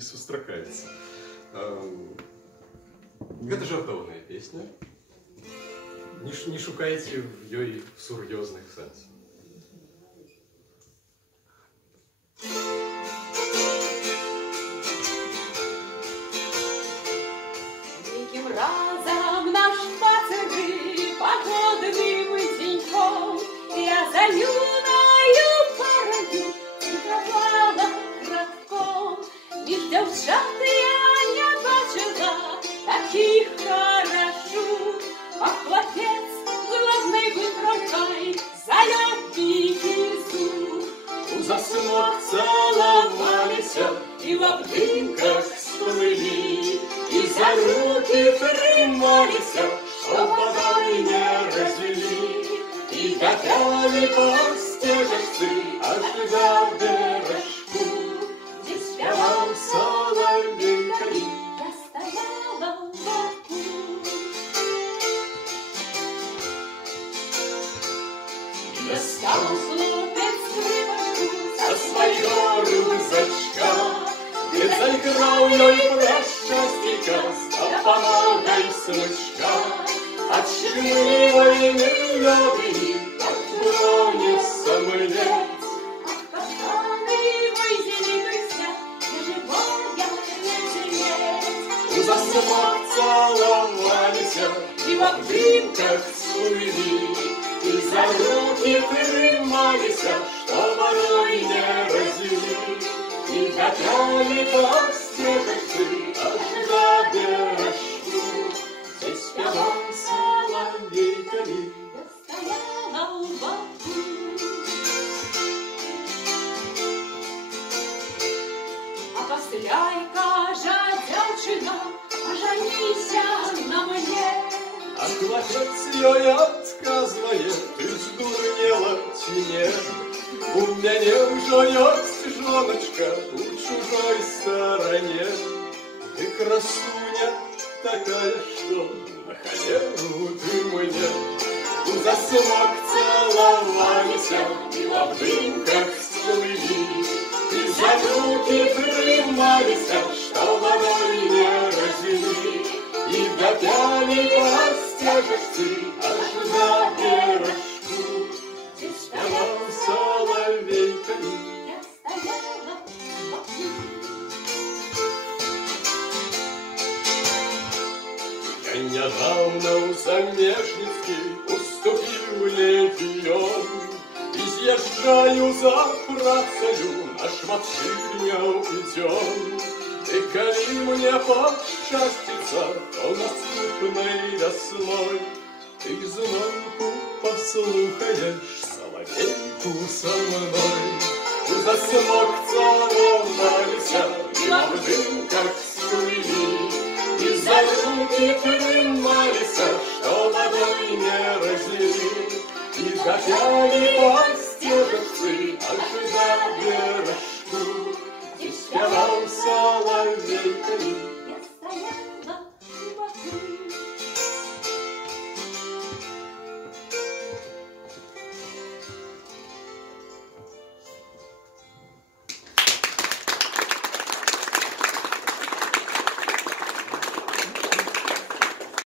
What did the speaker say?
Сустракаецца. Гэта жартоўная песня. Не шукайце в ёй сур'ёзных сэнсаў. Неким разом наш пацаны погодным деньком я за юною парою цікавала кратком. Між дівчат я не бачила таких хорошу, а хлопець главний витравкай залюбки зуб. У засмок целовалися і в обдымках сплыли, и за руки трималися, чтоб водой не развели, и катали по стежечці аж до бережку. Спевал соловейкой, я стояла в боку. достал хлопец скрипочку со своего рюкзачка, где заиграл ёй про счастья с допомогой смычка. От счастливой мелодии так было не сомнеть. У засмок целовалися и в обдымках сплыли, и за руки трималися, что водой не развели, и катали по стежечці аж до бережку. Здесь спевал соловейками, Я стояла в боку. А пасля каже дівчина, оженися на мне. а хлопец ёй отказывает: ты сдурнела чи не? У меня уже есть жоночка у чужой стороне. Ты красуня такая, что на холеру ты мне. У засмок целовалися и в обдымках сплыли, и за руки трималися, что водой не развели, и допяли по стежечці аж до бережку. Здесь спевал соловейками. Я стояла в боку. Я недавно у Замежницкий уступил легион, и съезжаю за працею, наш машиня идем. И коли мне посчастится, то наступной весной ты звонку послухаешь соловейку со мной. У засмок целовалися и в обдымках сплыли, и за руки трималися, что водой не разлили, и допяли